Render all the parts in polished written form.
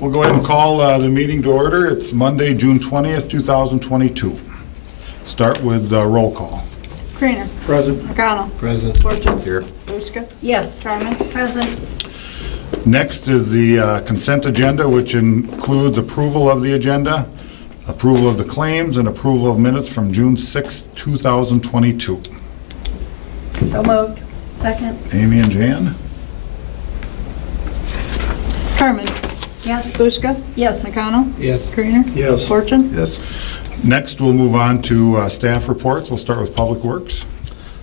We'll go ahead and call the meeting to order. It's Monday, June 20th, 2022. Start with roll call. Creener. Present. McConnell. Present. Fortune. Here. Buska. Yes. Carmen. Present. Next is the consent agenda, which includes approval of the agenda, approval of the claims, and approval of minutes from June 6th, 2022. So moved. Second. Amy and Jan? Carmen. Yes. Buska. Yes. McConnell. Yes. Creener. Yes. Fortune. Yes. Next, we'll move on to staff reports. We'll start with Public Works.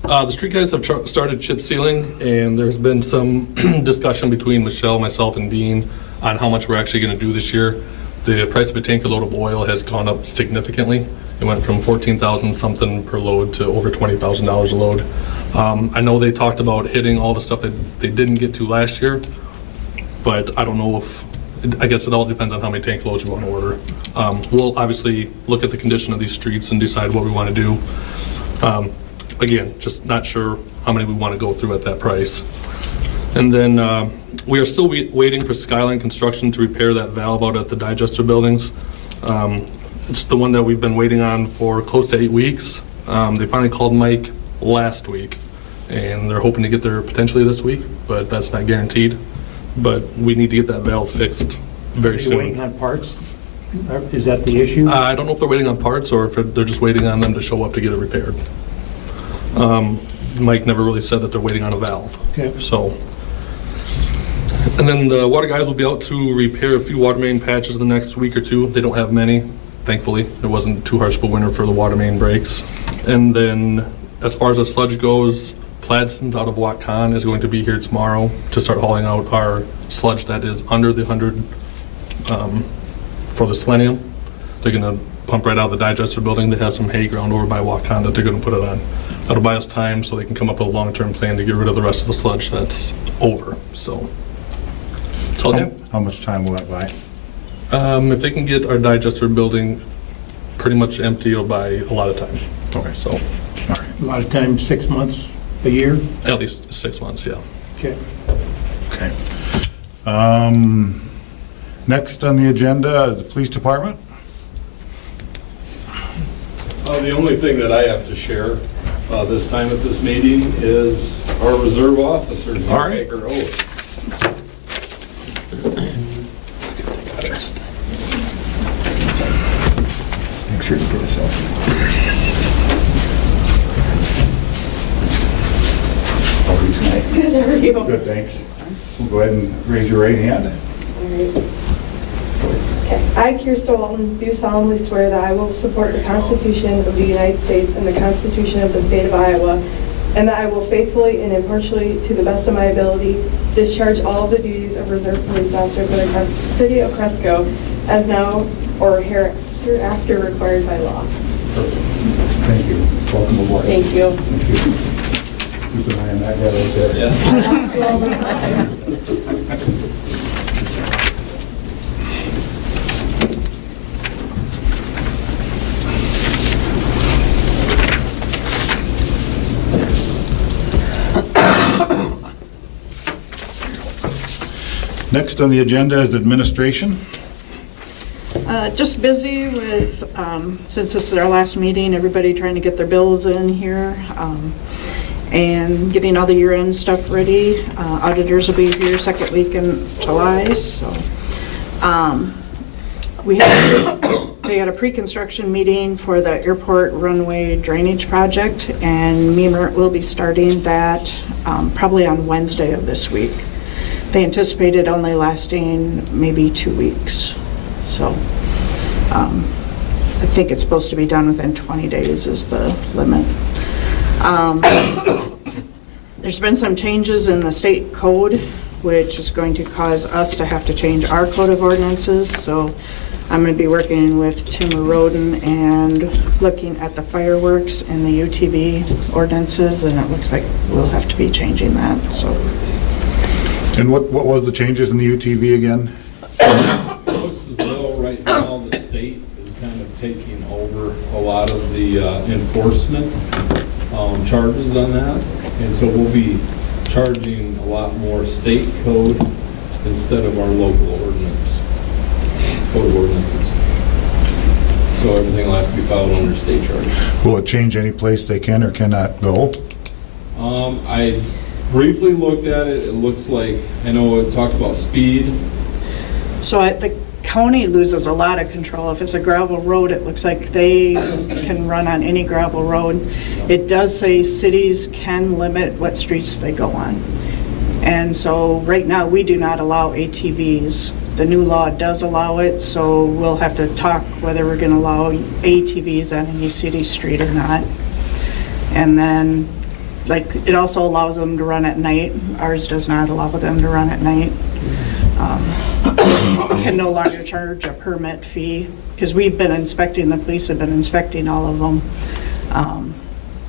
The street guys have started chip sealing, and there's been some discussion between Michelle, myself, and Dean on how much we're actually going to do this year. The price of a tank of load of oil has gone up significantly. It went from $14,000 something per load to over $20,000 a load. I know they talked about hitting all the stuff that they didn't get to last year, but I don't know if, I guess it all depends on how many tank loads we want to order. We'll obviously look at the condition of these streets and decide what we want to do. Again, just not sure how many we want to go through at that price. And then we are still waiting for Skyline Construction to repair that valve out at the digester buildings. It's the one that we've been waiting on for close to 8 weeks. They finally called Mike last week, and they're hoping to get there potentially this week, but that's not guaranteed. But we need to get that valve fixed very soon. Are you waiting on parts? Is that the issue? I don't know if they're waiting on parts or if they're just waiting on them to show up to get it repaired. Mike never really said that they're waiting on a valve. Okay. So, and then the water guys will be out to repair a few water main patches the next week or two. They don't have many, thankfully. It wasn't too harsh of a winter for the water main breaks. And then as far as the sludge goes, Pladson's out of Watcon is going to be here tomorrow to start hauling out our sludge that is under the 100 for the selenium. They're going to pump right out of the digester building. They have some hay ground over by Watcon that they're going to put it on. That'll buy us time so they can come up with a long-term plan to get rid of the rest of the sludge that's over. So, How much time will that buy? if they can get our digester building pretty much empty, it'll buy a lot of time. Okay. So, All right. A lot of times, 6 months, a year? at least 6 months, yeah. Okay. Okay. Next on the agenda is the Police Department. The only thing that I have to share this time at this meeting is our reserve officers will All right. take our oath. Make sure to get a selfie. Nice. Good, how are you? Good, thanks. We'll go ahead and raise your right hand. Okay. I, Kirsten Walton, do solemnly swear that I will support the Constitution of the United States and the Constitution of the State of Iowa, and that I will faithfully and impartially, to the best of my ability, discharge all of the duties of Reserve Police Officer for the City of Cresco as now or hereafter required by law. Thank you. Welcome aboard. Thank you. Thank you. Keep an eye on that guy right there. Next on the agenda is administration. Just busy with, since this is our last meeting, everybody trying to get their bills in here and getting all the year-end stuff ready. Auditors will be here second week in July, so. They had a pre-construction meeting for the airport runway drainage project, and MEMER will be starting that probably on Wednesday of this week. They anticipated only lasting maybe 2 weeks. So I think it's supposed to be done within 20 days is the limit. There's been some changes in the state code, which is going to cause us to have to change our code of ordinances. So I'm going to be working with Tim Roden and looking at the fireworks and the UTV ordinances, and it looks like we'll have to be changing that. So. And what was the changes in the UTV again? It looks as though right now the state is kind of taking over a lot of the enforcement charges on that. And so we'll be charging a lot more state code instead of our local ordinance. code of ordinances. So everything will have to be filed under state charge. Will it change any place they can or cannot go? I briefly looked at it. It looks like, I know it talked about speed. So the county loses a lot of control. If it's a gravel road, it looks like they can run on any gravel road. It does say cities can limit what streets they go on. And so right now, we do not allow ATVs. The new law does allow it, so we'll have to talk whether we're going to allow ATVs on any city street or not. And then, like, it also allows them to run at night. Ours does not allow them to run at night. Can no longer charge a permit fee, because we've been inspecting, the police have been inspecting all of them.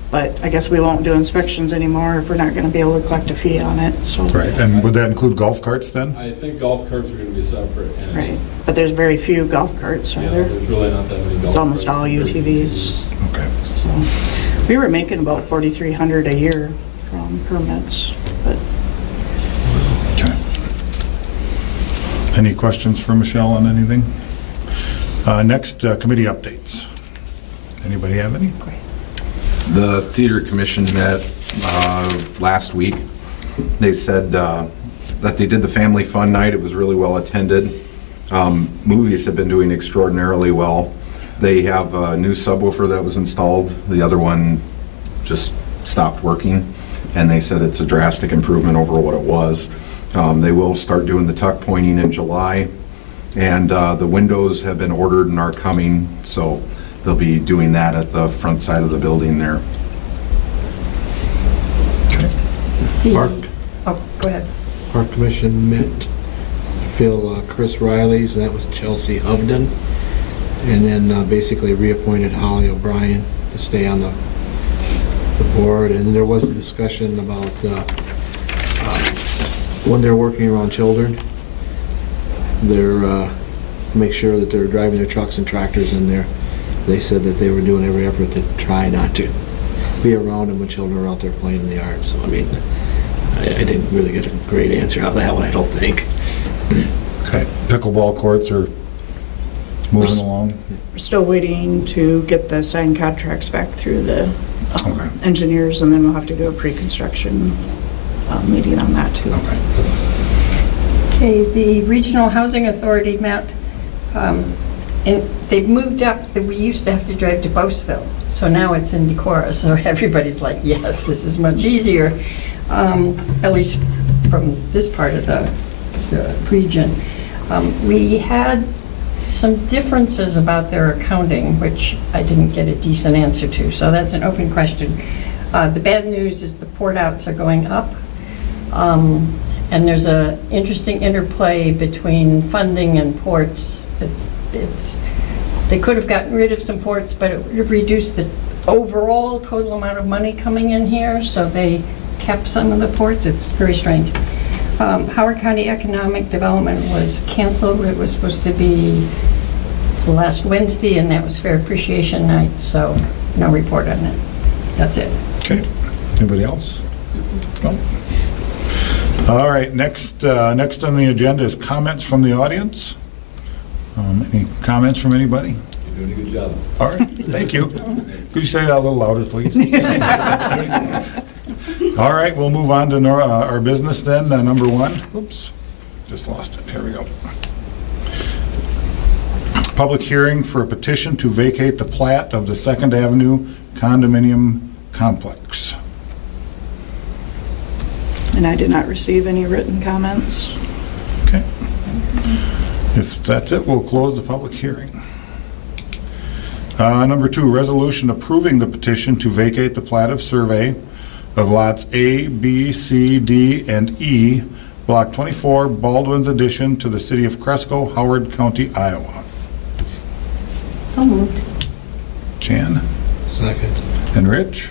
But I guess we won't do inspections anymore if we're not going to be able to collect a fee on it, so. Right, and would that include golf carts then? I think golf carts are going to be separate. And Right, but there's very few golf carts, are yeah, there? there's really not that many golf carts. It's almost all UTVs, Okay. so. We were making about $4,300 a year from permits, but Okay. Any questions for Michelle on anything? Next, committee updates. Anybody have any? The Theater Commission met last week. They said that they did the Family Fun Night. It was really well attended. Movies have been doing extraordinarily well. They have a new subwoofer that was installed. The other one just stopped working, and they said it's a drastic improvement over what it was. They will start doing the tuck pointing in July, and the windows have been ordered and are coming, so they'll be doing that at the front side of the building there. Park, Oh, go ahead. Park Commission met to fill Chris Riley's, and that was Chelsea Hovden, and then basically reappointed Holly O'Brien to stay on the board. And there was a discussion about when they're working around children, they're make sure that they're driving their trucks and tractors in there. They said that they were doing every effort to try not to be around them when children are out there playing in the yard. So, I mean, I didn't really get a great answer out of that one, I don't think. Okay. Pickleball courts are moving along. we're still waiting to get the signed contracts back through the Okay. engineers, and then we'll have to do a pre-construction meeting on that too. Okay. Okay, the Regional Housing Authority met, and they've moved up, that we used to have to drive to Boastville, so now it's in Decorah, so everybody's like, yes, this is much easier, at least from this part of the region. We had some differences about their accounting, which I didn't get a decent answer to, so that's an open question. The bad news is the port outs are going up, and there's a interesting interplay between funding and ports. They could have gotten rid of some ports, but it would have reduced the overall total amount of money coming in here, so they kept some of the ports. It's very strange. Howard County Economic Development was canceled. It was supposed to be last Wednesday, and that was Fair Appreciation Night, so no report on it. That's it. Okay. Anybody else? No? All right, next on the agenda is comments from the audience. Any comments from anybody? You're doing a good job. All right, thank you. Could you say that a little louder, please? All right, we'll move on to our business then, number one. Oops, just lost it. Here we go. Public hearing for a petition to vacate the plat of the 2nd Avenue Condominium Complex. And I did not receive any written comments. Okay. If that's it, we'll close the public hearing. Number two, resolution approving the petition to vacate the plat of survey of lots A, B, C, D, and E, Block 24, Baldwin's addition to the city of Cresco, Howard County, Iowa. So moved. Jan Second. and Rich?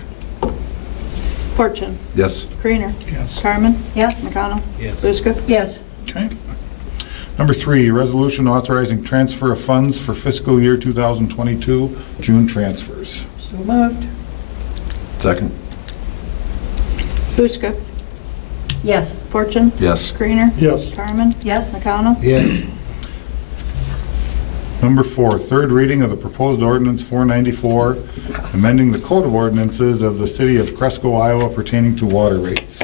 Fortune. Yes. Creener. Yes. Carmen. Yes. McConnell. Yes. Buska. Yes. Okay. Number three, resolution authorizing transfer of funds for fiscal year 2022, June transfers. So moved. Second. Buska. Yes. Fortune. Yes. Creener. Yes. Carmen. Yes. McConnell. Yes. Number 4, third reading of the proposed ordinance 494, amending the Code of Ordinances of the City of Cresco, Iowa pertaining to water rates.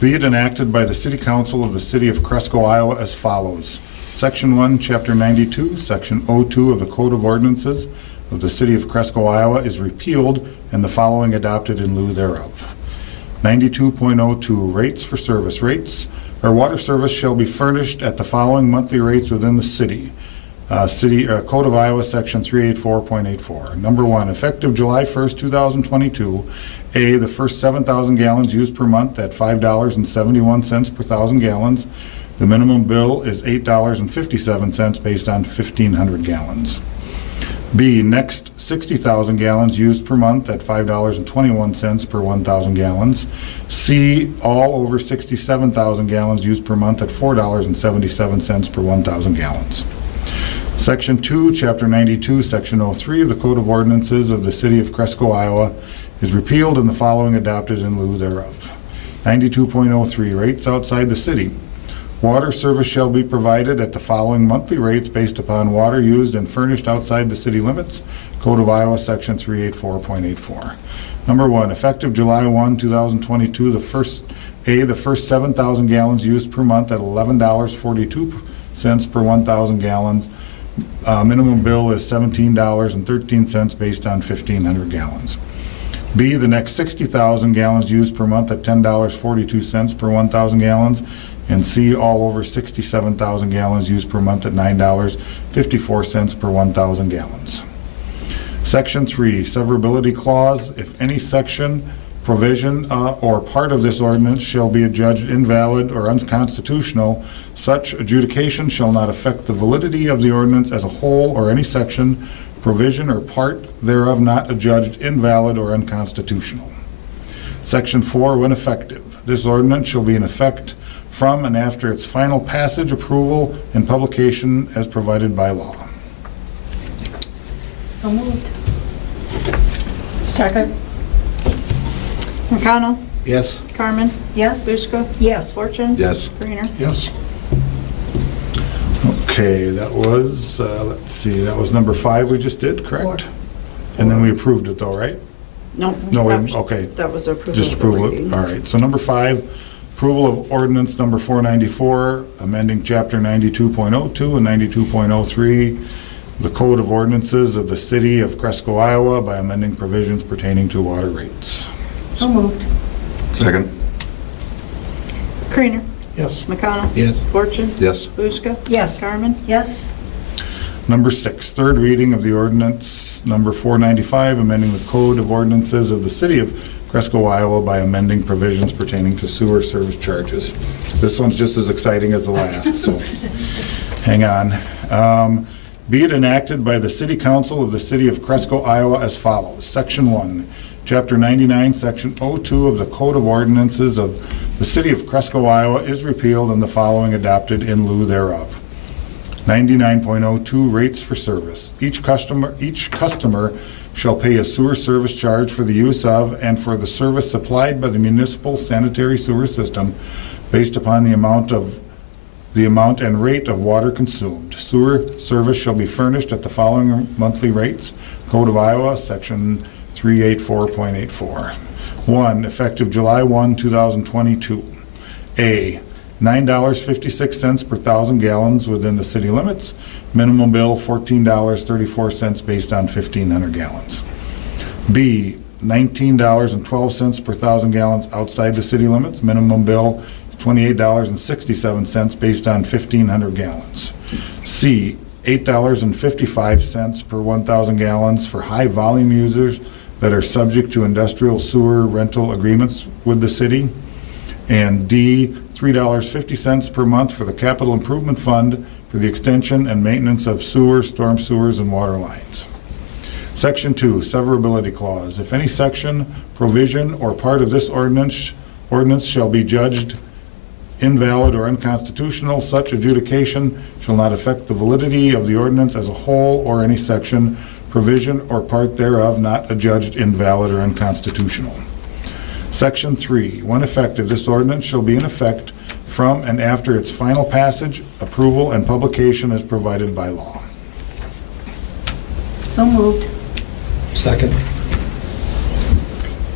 Be it enacted by the City Council of the City of Cresco, Iowa as follows. Section 1, Chapter 92, Section 02 of the Code of Ordinances of the City of Cresco, Iowa is repealed and the following adopted in lieu thereof. 92.02 Rates for service. Rates or water service shall be furnished at the following monthly rates within the city. Code of Iowa, Section 384.84. Number 1, effective July 1st, 2022, A, the first 7,000 gallons used per month at $5.71 per 1,000 gallons. The minimum bill is $8.57 based on 1,500 gallons. B, next 60,000 gallons used per month at $5.21 per 1,000 gallons. C, all over 67,000 gallons used per month at $4.77 per 1,000 gallons. Section 2, Chapter 92, Section 03 of the Code of Ordinances of the City of Cresco, Iowa is repealed and the following adopted in lieu thereof. 92.03 Rates outside the city. Water service shall be provided at the following monthly rates based upon water used and furnished outside the city limits. Code of Iowa, Section 384.84. Number 1, effective July 1, 2022, the first 7,000 gallons used per month at $11.42 per 1,000 gallons. Minimum bill is $17.13 based on 1,500 gallons. B, the next 60,000 gallons used per month at $10.42 per 1,000 gallons. And C, all over 67,000 gallons used per month at $9.54 per 1,000 gallons. Section 3, Severability Clause. If any section, provision, or part of this ordinance shall be adjudged invalid or unconstitutional, such adjudication shall not affect the validity of the ordinance as a whole or any section, provision, or part thereof not adjudged invalid or unconstitutional. Section 4, when effective, this ordinance shall be in effect from and after its final passage, approval, and publication as provided by law. So moved. Second. McConnell, Yes. Carmen, Yes. Buska, Yes. Fortune. Yes. Greener. Yes. Okay, that was, let's see, that was number 5 we just did, correct? And then we approved it though, right? No. No, that was- okay. That was approval. Just of the approval, reading. all right. So number 5, approval of ordinance number 494, amending chapter 92.02 and 92.03, the Code of Ordinances of the City of Cresco, Iowa by amending provisions pertaining to water rates. So moved. Second. Greener, Yes. McConnell. Yes. Fortune. Yes. Buska. Yes. Carmen. Yes. Number 6, third reading of the ordinance number 495, amending the Code of Ordinances of the City of Cresco, Iowa by amending provisions pertaining to sewer service charges. This one's just as exciting as the last, so hang on. Be it enacted by the City Council of the City of Cresco, Iowa as follows. Section 1, Chapter 99, Section 02 of the Code of Ordinances of the City of Cresco, Iowa is repealed and the following adopted in lieu thereof. 99.02 Rates for service. Each customer shall pay a sewer service charge for the use of and for the service supplied by the municipal sanitary sewer system based upon the amount and rate of water consumed. Sewer service shall be furnished at the following monthly rates. Code of Iowa, Section 384.84. 1, effective July 1, 2022. A, $9.56 per 1,000 gallons within the city limits. Minimum bill $14.34 based on 1,500 gallons. B, $19.12 per 1,000 gallons outside the city limits. Minimum bill is $28.67 based on 1,500 gallons. C, $8.55 per 1,000 gallons for high volume users that are subject to industrial sewer rental agreements with the city. And D, $3.50 per month for the Capital Improvement Fund for the extension and maintenance of sewer, storm sewers, and water lines. Section 2, Severability Clause. If any section, provision, or part of this ordinance shall be judged invalid or unconstitutional, such adjudication shall not affect the validity of the ordinance as a whole or any section, provision, or part thereof not adjudged invalid or unconstitutional. Section 3, when effective, this ordinance shall be in effect from and after its final passage, approval, and publication as provided by law. So moved. Second.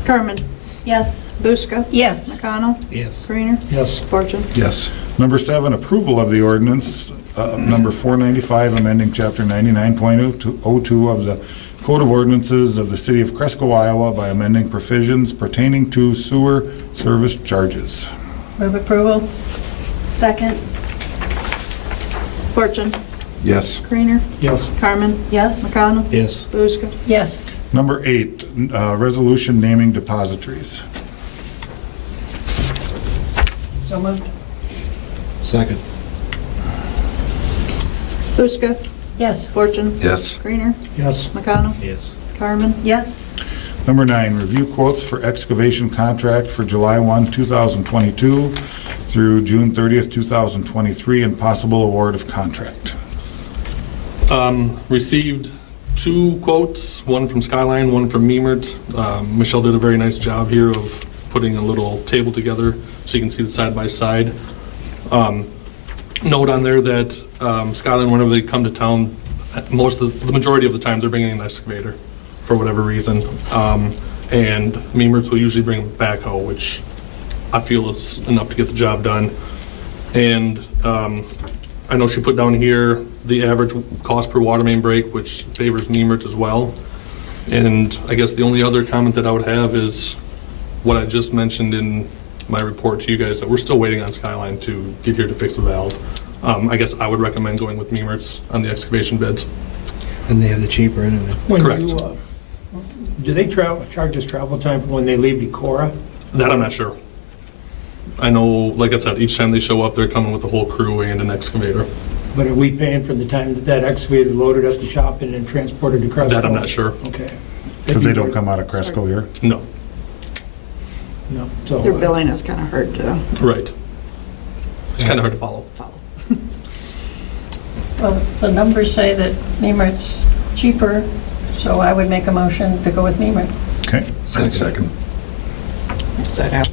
Carmen, Yes. Buska. Yes. McConnell. Yes. Creener. Yes. Fortune. Yes. Number 7, approval of the ordinance number 495, amending Chapter 99.02 of the Code of Ordinances of the City of Cresco, Iowa by amending provisions pertaining to sewer service charges. Move approval. Second. Fortune. Yes. Creener. Yes. Carmen. Yes. McConnell. Yes. Buska. Yes. Number 8, resolution naming depositories. So moved. Second. Buska. Yes. Fortune. Yes. Creener. Yes. McConnell. Yes. Carmen. Yes. Number 9, review quotes for excavation contract for July 1, 2022 through June 30th, 2023, and possible award of contract. Received 2 quotes, one from Skyline, one from Memert. Michelle did a very nice job here of putting a little table together so you can see the side by side. Note on there that Skyline, whenever they come to town, the majority of the time they're bringing an excavator for whatever reason. And Memert's will usually bring a backhoe, which I feel is enough to get the job done. And I know she put down here the average cost per water main break, which favors Memert as well. And I guess the only other comment that I would have is what I just mentioned in my report to you guys, that we're still waiting on Skyline to get here to fix the valve. I guess I would recommend going with Memert's on the excavation bids. And they have the cheaper anyway. When Correct. you, do they charge us travel time for when they leave Decorah? That I'm not sure. I know, like I said, each time they show up, they're coming with a whole crew and an excavator. But are we paying for the time that that excavator is loaded up the shop and then transported to Cresco? That I'm not sure. Okay. Because they don't come out of Cresco here. No. No. So, Their billing is kind of hard to Right. It's kind of hard to follow. follow. Well, the numbers say that Memert's cheaper, so I would make a motion to go with Memert. Okay. Second. Is that Alex?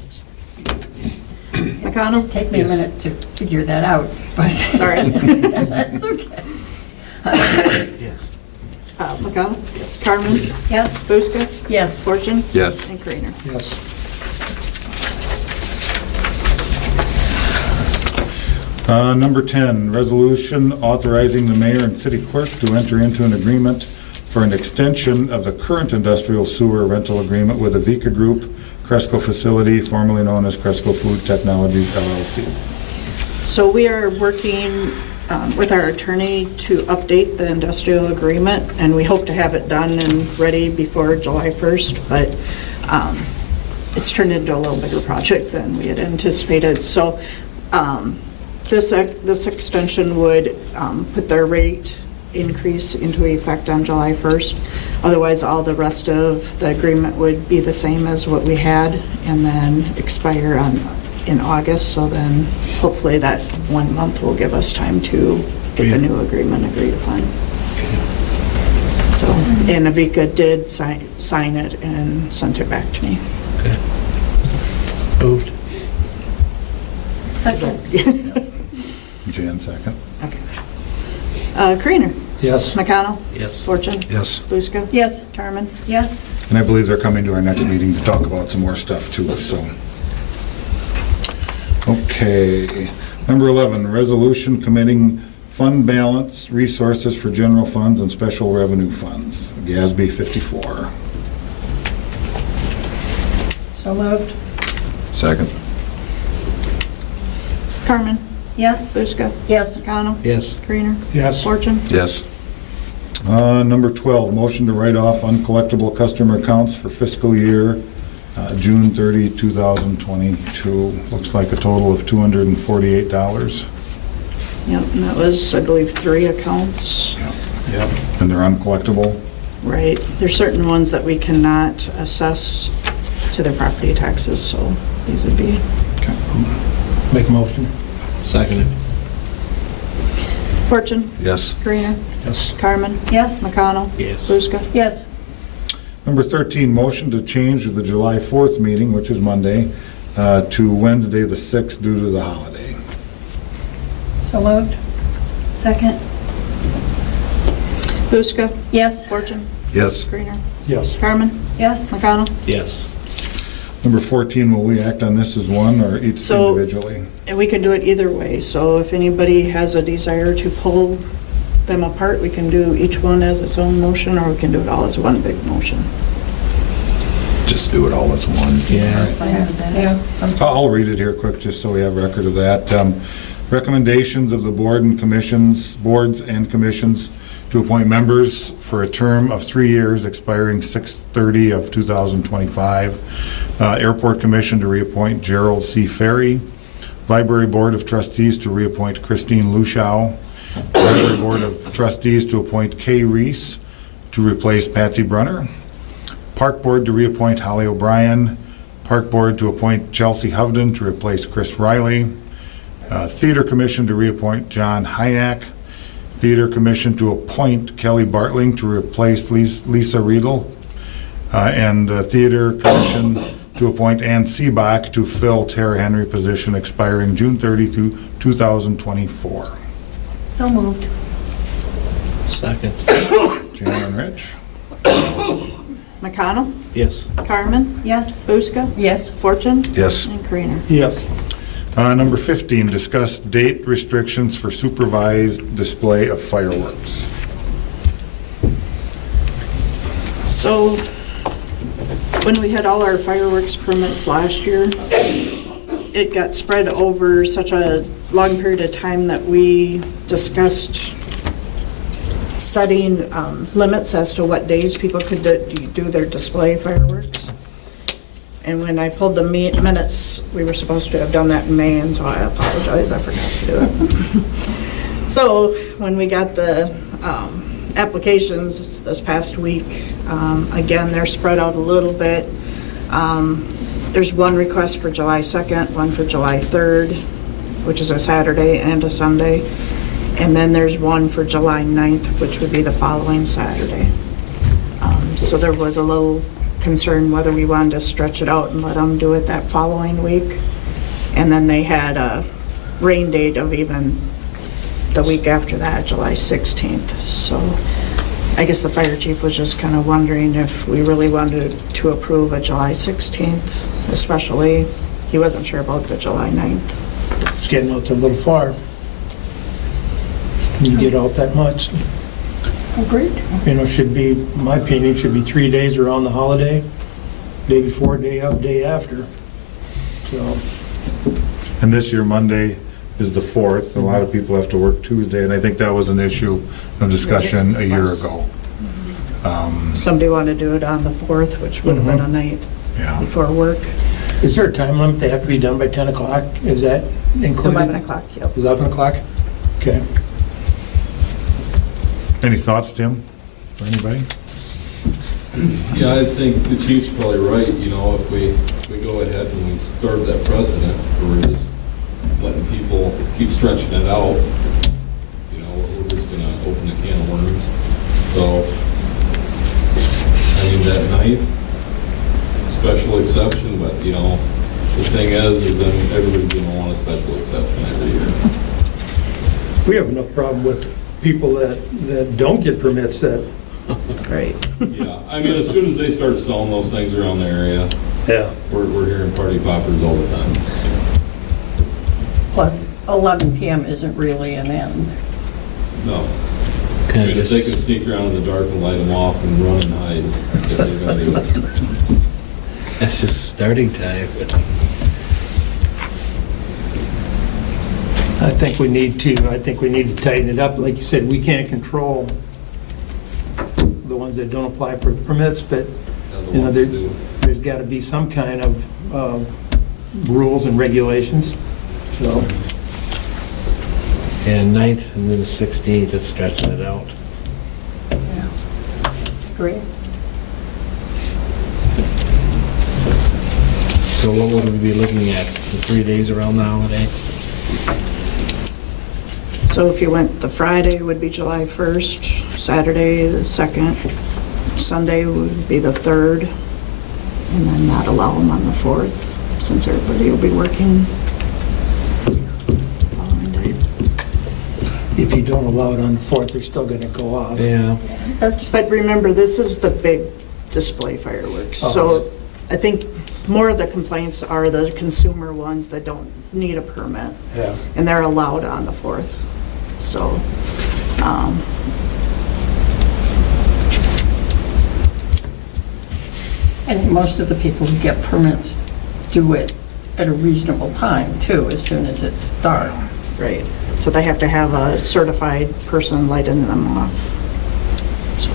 McConnell. Take me a Yes. minute to figure that out, but. Sorry. That's okay. Yes. McConnell. Carmen. Yes. Buska. Yes. Fortune. Yes. And Creener. yes. Number 10, resolution authorizing the mayor and city clerk to enter into an agreement for an extension of the current industrial sewer rental agreement with the Vacate Group, Cresco facility, formerly known as Cresco Food Technologies LLC. So we are working with our attorney to update the industrial agreement, and we hope to have it done and ready before July 1st, but it's turned into a little bigger project than we had anticipated. So this extension would put their rate increase into effect on July 1st. Otherwise, all the rest of the agreement would be the same as what we had and then expire in August. So then hopefully that 1 month will give us time to get the new agreement agreed upon. So, and Avika did sign it and sent it back to me. Okay. Moved. Second. Jan, second. Okay. Creener. Yes. McConnell. Yes. Fortune. Yes. Buska. Yes. Carmen. Yes. And I believe they're coming to our next meeting to talk about some more stuff too, so. Okay. Number 11, resolution committing fund balance resources for general funds and special revenue funds, GASB 54. So moved. Second. Carmen. Yes. Buska. Yes. McConnell. Yes. Creener. Yes. Fortune. Yes. Number 12, motion to write off uncollectible customer accounts for fiscal year June 30, 2022. Looks like a total of $248. Yep, and that was, I believe, 3 accounts. Yep. And they're uncollectible. Right. There's certain ones that we cannot assess to their property taxes, so these would be. Okay. Make a motion. Seconded. Fortune. Yes. Creener. Yes. Carmen. Yes. McConnell. Yes. Buska. Yes. Number 13, motion to change the July 4th meeting, which is Monday, to Wednesday, the 6th, due to the holiday. So moved? Second. Buska? Yes. Fortune? Yes. Greener? Yes. Carmen? Yes. McConnell? Yes. Number 14, will we act on this as one or each So- individually? And we can do it either way, so if anybody has a desire to pull them apart, we can do each one as its own motion, or we can do it all as one big motion. Just do it all as one. Yeah. Yeah. I'll read it here quick, just so we have record of that. Recommendations of the boards and commissions to appoint members for a term of 3 years expiring 6/30 of 2025. Airport Commission to reappoint Gerald C. Ferry. Library Board of Trustees to reappoint Christine Luschau. Library Board of Trustees to appoint Kay Reese to replace Patsy Brunner. Park Board to reappoint Holly O'Brien. Park Board to appoint Chelsea Hovden to replace Chris Riley. Theater Commission to reappoint John Hyack. Theater Commission to appoint Kelly Bartling to replace Lisa Riedel. And the Theater Commission to appoint Ann Seebach to fill Tara Henry position expiring June 30 through 2024. So moved. Second. Jan and Rich? McConnell? Yes. Carmen? Yes. Buska? Yes. Fortune? Yes. And Greener? Yes. Number 15, discuss date restrictions for supervised display of fireworks. So, when we had all our fireworks permits last year, it got spread over such a long period of time that we discussed setting limits as to what days people could do their display fireworks. And when I pulled the minutes, we were supposed to have done that in May, and so I apologize, I forgot to do it. So when we got the applications this past week, again, they're spread out a little bit. There's one request for July 2nd, one for July 3rd, which is a Saturday and a Sunday. And then there's one for July 9th, which would be the following Saturday. So there was a little concern whether we wanted to stretch it out and let them do it that following week. And then they had a rain date of even the week after that, July 16th. So I guess the fire chief was just kind of wondering if we really wanted to approve a July 16th, especially. He wasn't sure about the July 9th. It's getting out there a little far. Can you get out that much? Agreed. You know, should be, in my opinion, should be 3 days around the holiday, day before, day of, day after. So, And this year, Monday is the 4th. A lot of people have to work Tuesday, and I think that was an issue of discussion a year ago. Somebody wanted to do it on the 4th, which would have been a night Yeah. before work. is there a time limit? They have to be done by 10 o'clock? Is that included? 11 o'clock, yep. 11 o'clock? Okay. Any thoughts, Tim, or anybody? Yeah, I think the chief's probably right, you know, if we go ahead and we start that precedent, where we're just letting people keep stretching it out, you know, we're just gonna open a can of worms. So, I mean, that ninth, special exception, but, you know, the thing is then everybody's gonna want a special exception every year. We have enough problem with people that don't get permits that, Great. Yeah, I mean, as soon as they start selling those things around the area, yeah. we're hearing party poppers all the time. Plus, 11 PM isn't really an end. No. I Kind mean, of if they can just, sneak around in the dark and light them off and run and hide, if they're gonna do it. that's just starting time. I think we need to tighten it up. Like you said, we can't control the ones that don't apply for permits, but And the you know, ones that do. there's got to be some kind of rules and regulations, so. And 9th and then the 16th, it's stretching it out. Great. So what would we be looking at, the 3 days around the holiday? So if you went, the Friday would be July 1st, Saturday the 2nd, Sunday would be the 3rd, and then not allow them on the 4th, since everybody will be working following day. If you don't allow it on the 4th, they're still gonna go off. Yeah. But remember, this is the big display fireworks. Oh. So I think more of the complaints are the consumer ones that don't need a permit. Yeah. And they're allowed on the 4th. So, And most of the people who get permits do it at a reasonable time, too, as soon as it's dark. right. So they have to have a certified person lighting them off. So,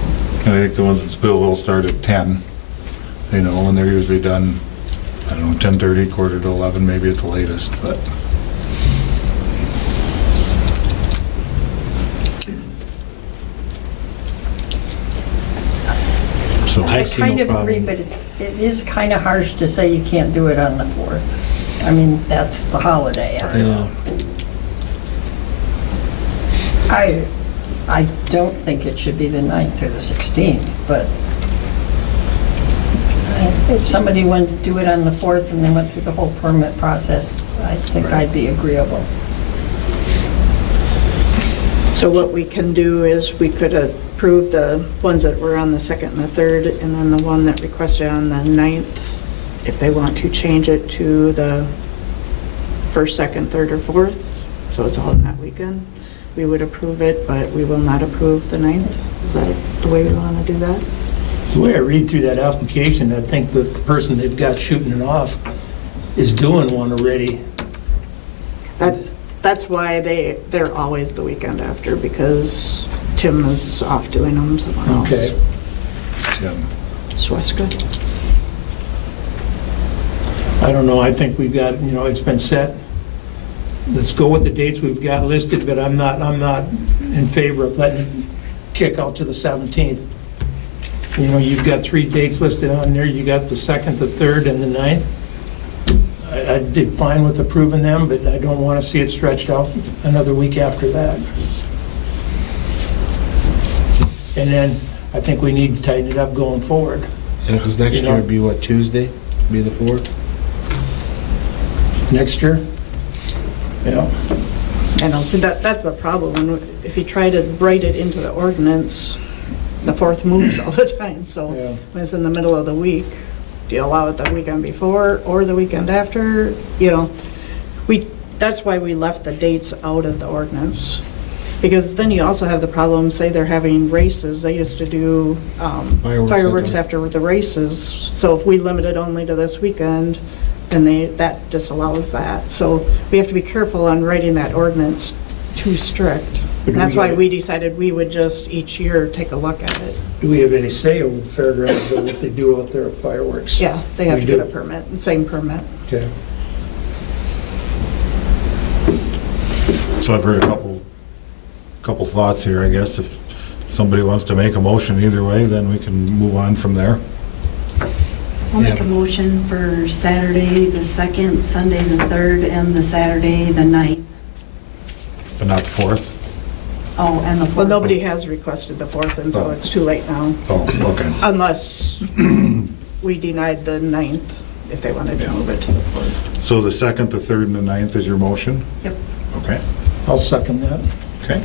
And I think the ones in Spill will start at 10, you know, and they're usually done, I don't know, 10:30, quarter to 11, maybe at the latest, but. So, I I see kind no of agree, problem. but it is kind of harsh to say you can't do it on the 4th. I mean, that's the holiday. Yeah. I don't think it should be the 9th or the 16th, but if somebody wanted to do it on the 4th and they went through the whole permit process, I think I'd be agreeable. so what we can do is we could approve the ones that were on the 2nd and the 3rd, and then the one that requested on the 9th, if they want to change it to the 1st, 2nd, 3rd, or 4th, so it's all in that weekend, we would approve it, but we will not approve the 9th. Is that the way we want to do that? The way I read through that application, I think that the person they've got shooting it off is doing one already. That's why they're always the weekend after, because Tim is off doing them somewhere else. Okay. Tim. Sweska. I don't know, I think we've got, it's been set. Let's go with the dates we've got listed, but I'm not in favor of letting it kick out to the 17th. You've got 3 dates listed on there, you got the 2nd, the 3rd, and the 9th. I did fine with approving them, but I don't want to see it stretched out another week after that. And then I think we need to tighten it up going forward. Yeah, because next You know- year would be what, Tuesday? Be the 4th? Next year? Yeah. I know, see, that's the problem. If you try to write it into the ordinance, the 4th moves all the time, so Yeah. when it's in the middle of the week, do you allow it the weekend before or the weekend after? That's why we left the dates out of the ordinance. Because then you also have the problem, say they're having races, they used to do fireworks after the races. So if we limit it only to this weekend, then that disallows that. So we have to be careful on writing that ordinance too strict. But That's we why gotta- we decided we would just each year take a look at it. Do we have any say over the fairgrounds or what they do out there with fireworks? Yeah, they have We to get do. a permit, same permit. Okay. So I've heard a couple thoughts here, I guess. If somebody wants to make a motion either way, then we can move on from there. I'll make Yeah. a motion for Saturday, the 2nd, Sunday, the 3rd, and the Saturday, the 9th. But not the 4th? Oh, and the 4th. Well, nobody has requested the 4th, and so Oh. it's too late now, Oh, okay. unless we denied the 9th, if they wanted to Yeah. move it to the 4th. So the 2nd, the 3rd, and the 9th is your motion? Yep. Okay, I'll second that. okay.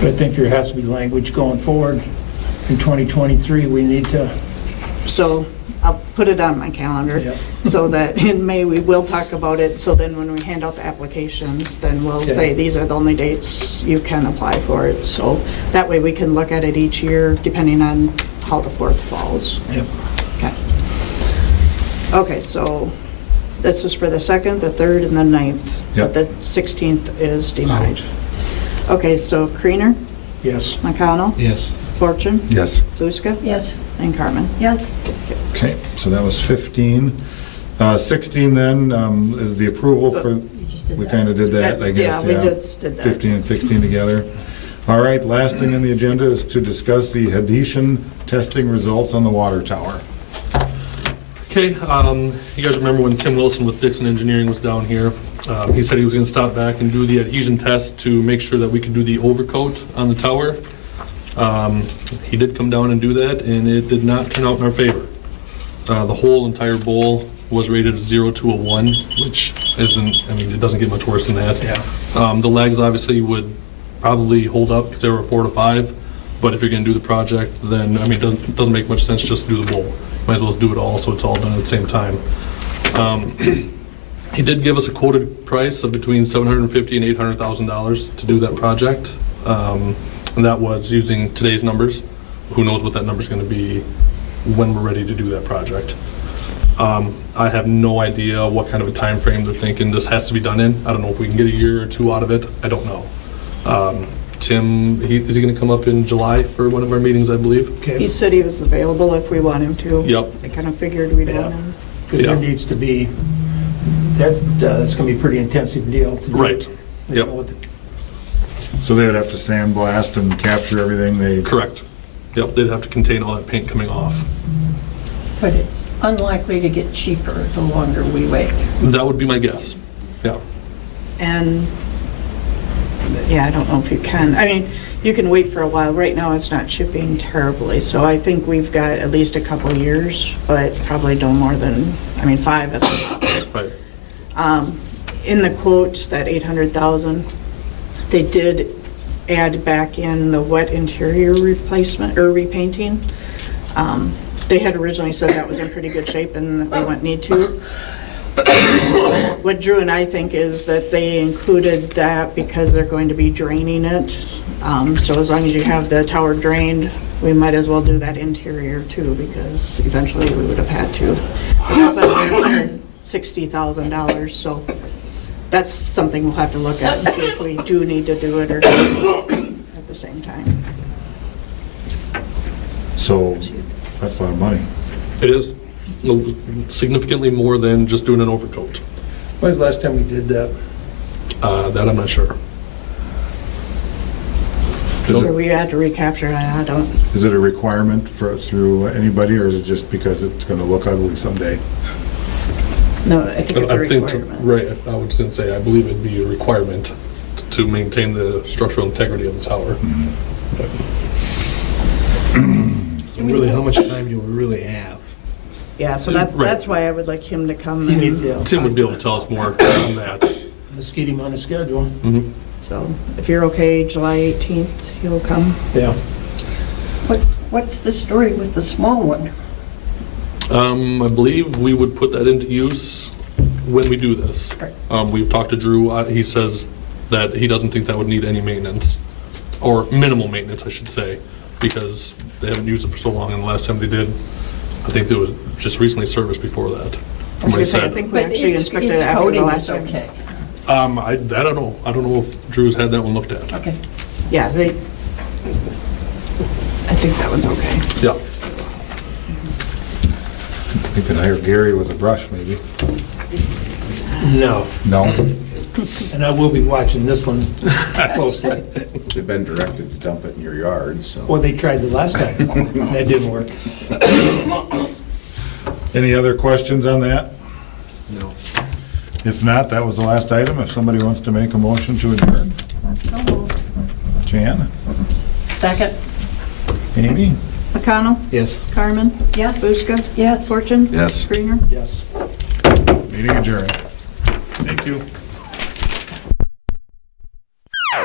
But I think there has to be language going forward. In 2023, we need to, So I'll put it on my calendar, Yeah. so that in May, we will talk about it, so then when we hand out the applications, then we'll Okay. say, these are the only dates you can apply for it. So that way we can look at it each year, depending on how the 4th falls. Yep. Okay. Okay, so this is for the 2nd, the 3rd, and the 9th. Yep. But the 16th is denied. Okay, so Creener, Yes. McConnell, Yes. Fortune, Yes. Buska, Yes, and Carmen. Yes. Okay, so that was 15. 16 then is the approval for, you just did we that. kind of did that, I guess, Yeah, we just did that. 15 and 16 together. All right, last thing on the agenda is to discuss the adhesion testing results on the water tower. Okay, you guys remember when Tim Wilson with Dixon Engineering was down here? He said he was gonna stop back and do the adhesion test to make sure that we could do the overcoat on the tower. He did come down and do that, and it did not turn out in our favor. The whole entire bowl was rated a 0 to a 1, which isn't, I mean, it doesn't get much worse than that. Yeah. The legs obviously would probably hold up because they were a 4 to 5, but if you're gonna do the project, then, I mean, it doesn't make much sense just to do the bowl. Might as well just do it all, so it's all done at the same time. He did give us a quoted price of between $750,000 and $800,000 to do that project. And that was using today's numbers. Who knows what that number's gonna be when we're ready to do that project. I have no idea what kind of a time frame they're thinking this has to be done in. I don't know if we can get a year or two out of it. I don't know. Tim, is he gonna come up in July for one of our meetings, I believe? Okay. He said he was available if we want him to. Yep. I kind of figured we'd Yeah. want him. Because there Yeah. needs to be, that's going to be a pretty intensive deal to do. Right. You Yep. know, with the- So they would have to sandblast and capture everything they... Correct. Yep, they'd have to contain all that paint coming off. But it's unlikely to get cheaper the longer we wait. That would be my guess. Yeah. And, yeah, I don't know if you can. I mean, you can wait for a while. Right now, it's not chipping terribly, so I think we've got at least a couple years, but probably no more than, 5 at the top. Right. In the quote, that 800,000, they did add back in the wet interior replacement, or repainting. They had originally said that was in pretty good shape and that we wouldn't need to. What Drew and I think is that they included that because they're going to be draining it. So as long as you have the tower drained, we might as well do that interior too, because eventually we would have had to. That's $160,000, so that's something we'll have to look at and see if we do need to do it or not at the same time. So that's a lot of money. It is significantly more than just doing an overcoat. When was the last time we did that? That I'm not sure. So we had to recapture it, I don't, Is it a requirement through anybody, or is it just because it's going to look ugly someday? no, I think it's a I think, requirement. right, I would just say, I believe it'd be a requirement to maintain the structural integrity of the tower. So really, how much time do we really have? Yeah, so Right. that's why I would like him to come You need and, to Tim would be able to tell us more on that. let's get him on the schedule. Mhm. so if you're okay, July 18th, he'll come. Yeah. What's the story with the small one? I believe we would put that into use when we do this. We've talked to Drew, he says that he doesn't think that would need any maintenance, or minimal maintenance, I should say, because they haven't used it for so long, and the last time they did, I think there was just recently serviced before that. I was From what gonna he say, I said. think we But actually its inspected it after the coating last is time. okay. I don't know. I don't know if Drew's had that one looked at. Okay. Yeah, I think that one's okay. Yeah. You could hire Gary with a brush, maybe. No. No? And I will be watching this one closely. They've been directed to dump it in your yard, so. Well, they tried the last time. That didn't work. Any other questions on that? No. If not, that was the last item. If somebody wants to make a motion to adjourn. So moved. Jan? Second? Amy? McConnell? Yes. Carmen? Yes. Buska? Yes. Fortune? Yes. Springer? Yes. Meeting adjourned. Thank you.